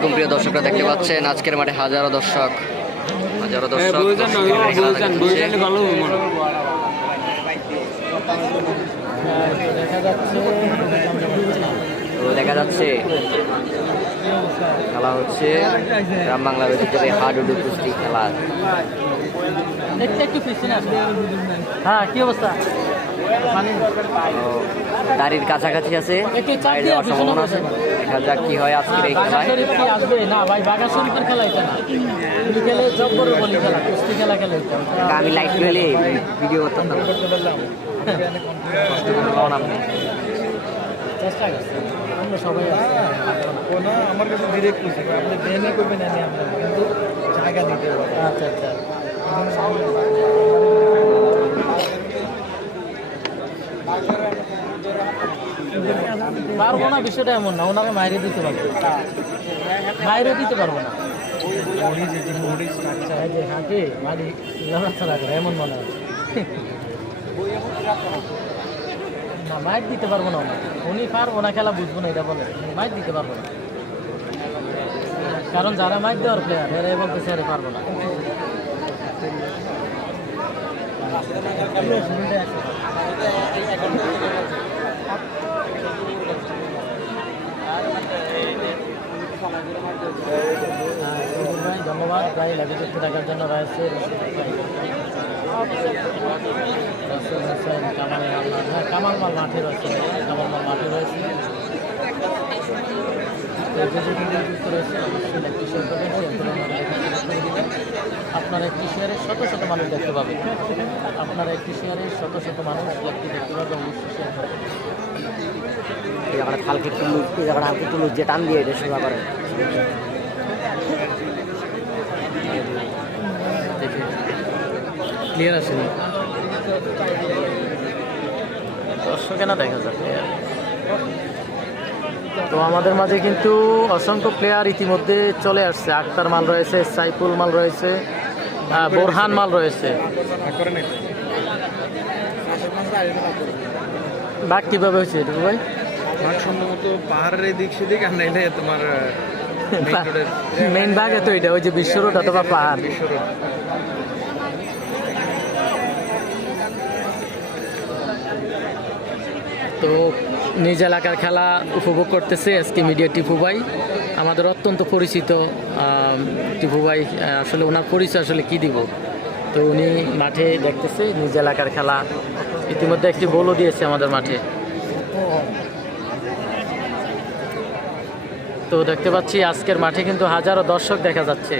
আলাইকুম প্রিয় দর্শকরা দেখতে পাচ্ছেন আজকের মাঠে হাজারো দর্শক হাজারো দর্শক ভালো মনে দেখা যাচ্ছে তো দেখা যাচ্ছে খেলা হচ্ছে গ্রাম বাংলার ঐতিহ্যবাহী হাডুডু কুস্তি খেলা। হ্যাঁ কি অবস্থা? দাড়ির কাছাকাছি আছে সম্ভাবনা আছে। দেখা যাক কি হয় আজকের এই খেলায়। খেলা আমি লাইট লইলে ভিডিও করতাম না। কষ্ট করে লন আপনি চেষ্টা করছি। আমরা সবাই আমার কাছে ডিরেক্ট আপনি বেনে করবেন আমরা কিন্তু জায়গা দিতে পারব আচ্ছা আচ্ছা পারব না বিষয়টা এমন না ওনাকে মাইরে দিতে পারব। মাইরে দিতে পারব না। হাঁটি মারি লড়াচড়া করে এমন মনে হয়। না মাইট দিতে পারব না। উনি পারব না খেলা বুঝব না এটা বলে। মাইট দিতে পারব না। কারণ যারা মাইট দেওয়ার প্লেয়ার এরা বলতেছে আরে পারব না। ভাই ধন্যবাদ ভাই লাভে যুক্ত থাকার জন্য রয়েছে হ্যাঁ কামাল মাল মাঠে রয়েছে, কামাল মাল মাঠে রয়েছে। আপনারা একটি শেয়ারে শত শত মানুষ দেখতে পাবেন। আপনারা একটি শেয়ারে শত শত মানুষ দেখতে পাবেন, অবশ্যই শেয়ার জায়গাটা খালকে তুলু এই জায়গাটা হালকে তুলু যে টান দিয়ে এটা সোজা করে। ক্লিয়ার আছে দর্শকে না দেখা যাবে তো আমাদের মাঝে কিন্তু অসংখ্য প্লেয়ার ইতিমধ্যে চলে আসছে। আক্তার মাল রয়েছে সাইফুল মাল রয়েছে বোরহান মাল রয়েছে। নাই বাঘ কীভাবে হয়েছে এটুকু ভাই? মাঠ সম্ভবত পাহাড়ের এদিক সেদিক আর নাইলে তোমার মেইন মেইন তো এটা ওই যে বিশ্ব রোড অথবা পাহাড়। বিশ্ব রোড তো নিজ এলাকার খেলা উপভোগ করতেছে এসকে মিডিয়া টিপু ভাই। আমাদের অত্যন্ত পরিচিত টিপু ভাই আসলে ওনার পরিচয় আসলে কি দিব? তো উনি মাঠে দেখতেছে নিজ এলাকার খেলা। ইতিমধ্যে একটি গোলও দিয়েছে আমাদের মাঠে। তো দেখতে পাচ্ছি আজকের মাঠে কিন্তু হাজারো দর্শক দেখা যাচ্ছে।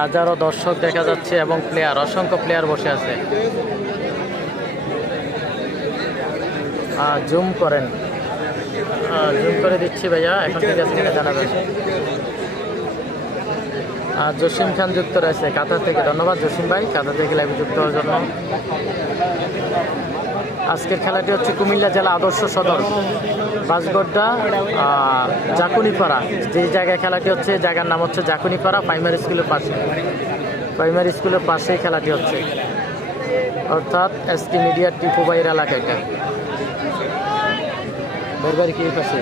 হাজারো দর্শক দেখা যাচ্ছে এবং প্লেয়ার অসংখ্য প্লেয়ার বসে আছে। জুম করেন। জুম করে দিচ্ছি ভাইয়া, এখন থেকে থেকে জানাবেন। আর জসিম খান যুক্ত রয়েছে কাতার থেকে। ধন্যবাদ জসিম ভাই, কাতার থেকে লাইভে যুক্ত হওয়ার জন্য। আজকের খেলাটি হচ্ছে কুমিল্লা জেলা আদর্শ সদর। বাসগড্ডা জাকুনিপাড়া। যে জায়গায় খেলাটি হচ্ছে জায়গার নাম হচ্ছে জাকুনিপাড়া প্রাইমারি স্কুলের পাশে। প্রাইমারি স্কুলের পাশেই খেলাটি হচ্ছে। অর্থাৎ এসটি মিডিয়া টিপুবাইয়ের এলাকা এটা। বরবারি কি পাশে?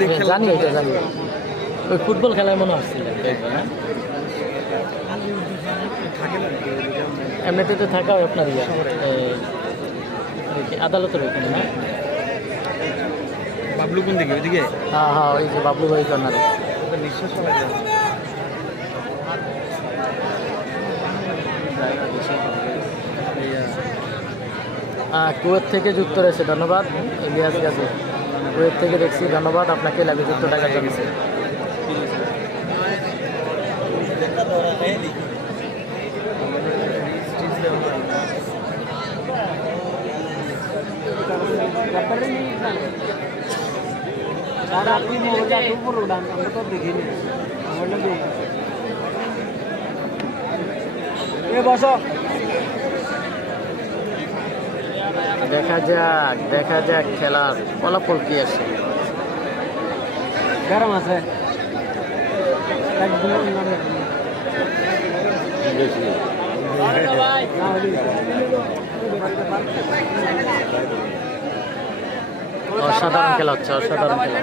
দেখ খেলা জানি এটা জানি। ওই ফুটবল খেলায় মনে হচ্ছিল হ্যাঁ? এমনিতে তো থাকা হয় আপনার ইয়া আদালতের ওইখানে না? বাবলু কোন দিকে? ওইদিকে? হ্যাঁ হ্যাঁ ওই যে বাবলু ভাই কর্নারে। নিঃশ্বাস ফেলা কুয়েত থেকে যুক্ত রয়েছে ধন্যবাদ। ইলিয়াস গাজী কুয়েত থেকে দেখছি ধন্যবাদ। আপনাকে লাগে যুক্ত টাকার জন্য দেখা যাক দেখা যাক খেলার ফলাফল কি আসে গরম আছে। বেশি অসাধারণ খেলা হচ্ছে অসাধারণ খেলা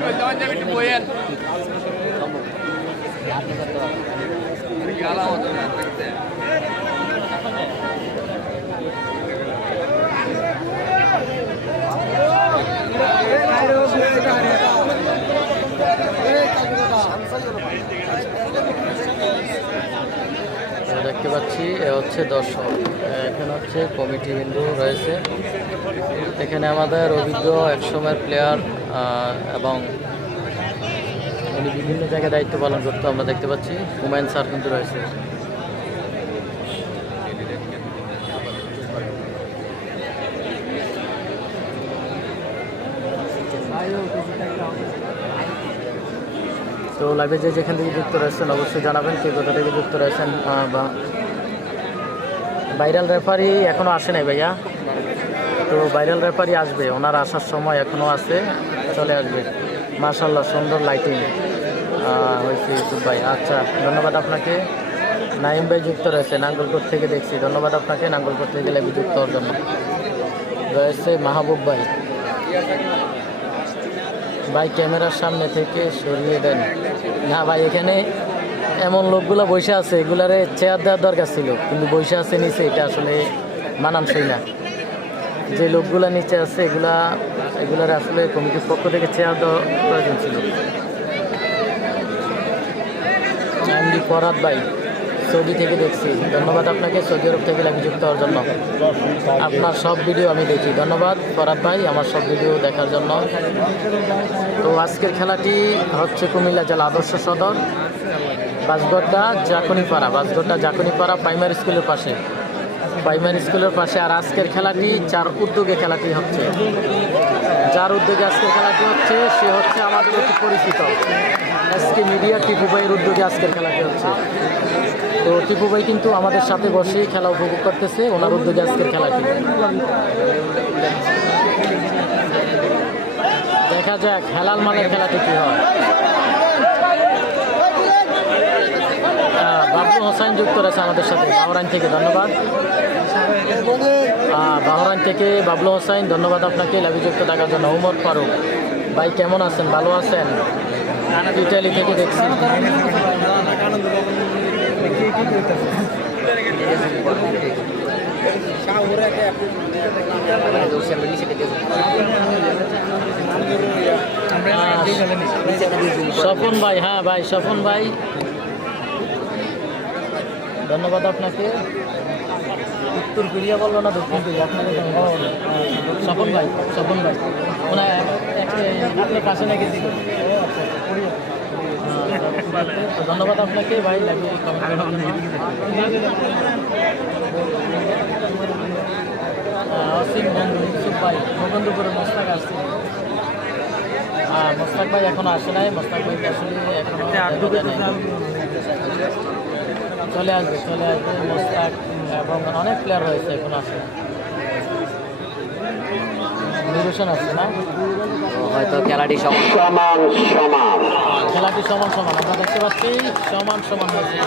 আমরা দেখতে পাচ্ছি এ হচ্ছে দর্শক, এখানে হচ্ছে কমিটি বিন্দু রয়েছে। এখানে আমাদের অভিজ্ঞ একসময়ের প্লেয়ার এবং উনি বিভিন্ন জায়গায় দায়িত্ব পালন করতো আমরা দেখতে পাচ্ছি। হুমায়ুন স্যার কিন্তু রয়েছে। তো লাইভে যে যেখান থেকে যুক্ত রয়েছেন, অবশ্যই জানাবেন কে কোথা থেকে যুক্ত রয়েছেন বা ভাইরাল রেফারি এখনও আসে নাই ভাইয়া। তো ভাইরাল রেফারি আসবে, ওনার আসার সময় এখনও আছে, চলে আসবে। মাশাল্লাহ সুন্দর লাইটিং হয়েছে ইউসুফ ভাই। আচ্ছা ধন্যবাদ আপনাকে। নাইম ভাই যুক্ত রয়েছে, নাঙ্গলকোট থেকে দেখছি। ধন্যবাদ আপনাকে, নাঙ্গলকোট থেকে লাইভে যুক্ত হওয়ার জন্য। রয়েছে মাহবুব ভাই। ভাই, ক্যামেরার সামনে থেকে সরিয়ে দেন। না ভাই, এখানে এমন লোকগুলো বসে আছে, এগুলারে চেয়ার দেওয়ার দরকার ছিল, কিন্তু বসে আছে নিচে, এটা আসলে মানানসই না। যে লোকগুলা নিচে আছে, এগুলা, এগুলার আসলে কমিটির পক্ষ থেকে চেয়ার দেওয়া প্রয়োজন ছিল। ভাই, সৌদি থেকে দেখছি। ধন্যবাদ আপনাকে, সৌদি আরব থেকে লাইভে যুক্ত হওয়ার জন্য। আপনার সব ভিডিও আমি দেখি। ধন্যবাদ ফরাদ ভাই, আমার সব ভিডিও দেখার জন্য। তো আজকের খেলাটি হচ্ছে কুমিল্লা জেলা আদর্শ সদর। বাসগড্ডা জাকনিপাড়া বাসগড্ডা জাকনিপাড়া প্রাইমারি স্কুলের পাশে। প্রাইমারি স্কুলের পাশে আর আজকের খেলাটি চার উদ্যোগে খেলাটি হচ্ছে। যার উদ্যোগে আজকের খেলাটি হচ্ছে, সে হচ্ছে আমাদের অতি পরিচিত এসকে মিডিয়া টিপু ভাইয়ের উদ্যোগে আজকের খেলাটি হচ্ছে। তো টিপু ভাই কিন্তু আমাদের সাথে বসেই খেলা উপভোগ করতেছে, ওনার উদ্যোগে আজকের খেলাটি। দেখা যাক, হেলাল মানের খেলাটি কি হয়। যুক্ত রয়েছে আমাদের সাথে। বাহরাইন থেকে ধন্যবাদ। বাহরাইন থেকে বাবলু হোসাইন, ধন্যবাদ আপনাকে। লাভি যুক্ত থাকার জন্য উমর ফারুক। ভাই, কেমন আছেন? ভালো আছেন? ইটালি থেকে দেখছি। স্বপন ভাই হ্যাঁ ভাই, স্বপন ভাই। ধন্যবাদ আপনাকে। উত্তর কোরিয়া বলল না দক্ষিণ কোরিয়া আপনাকে ধন্যবাদ। স্বপন ভাই স্বপন ভাই। ওনার আপনার কাছে নাকি ছিল ধন্যবাদ আপনাকে ভাই অসীম বন্ধু ইউসুফ ভাই গোবিন্দপুরের মোস্তাক আসছে। হ্যাঁ মোস্তাক ভাই এখনও আসে নাই মোস্তাক ভাই আসলে এখনও। চলে আসবে চলে আসবে মোস্তাক এবং অনেক প্লেয়ার রয়েছে এখন আসে। নিরসন আছে না? হয়তো খেলাটি সমান। খেলাটি সমান সমান। আমরা দেখতে পাচ্ছি সমান সমান হয়েছে।